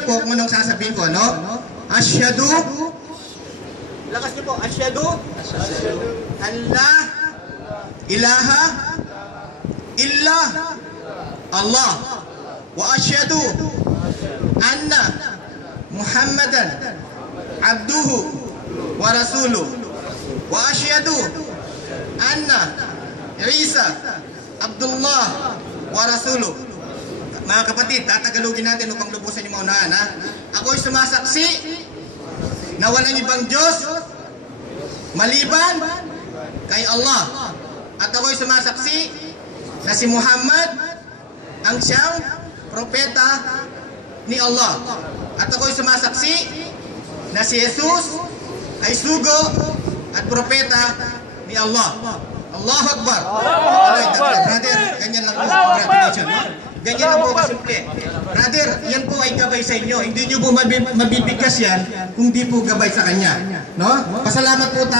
lang po kung anong sasabihin ko, no? Asyhadu, lakas niyo po, asyhadu an la ilaha illa Allah wa asyhadu anna Muhammadan abduhu wa rasuluh wa asyhadu anna Isa Abdullah wa rasuluh. Mga kapatid, tatagalugin natin upang lubusan yung maunahan, ha? Ako'y sumasaksi na walang ibang Diyos maliban kay Allah. At ako'y sumasaksi na si Muhammad ang siyang propeta ni Allah. At ako'y sumasaksi na si Jesus ay sugo at propeta ni Allah. Allahu Akbar. Brother, ganyan lang po. Congratulations, no? Ganyan lang po kasimple. Brother, yan po ay gabay sa inyo. Hindi nyo po mabibigkas yan kung di po gabay sa kanya. No? Pasalamat po tayo.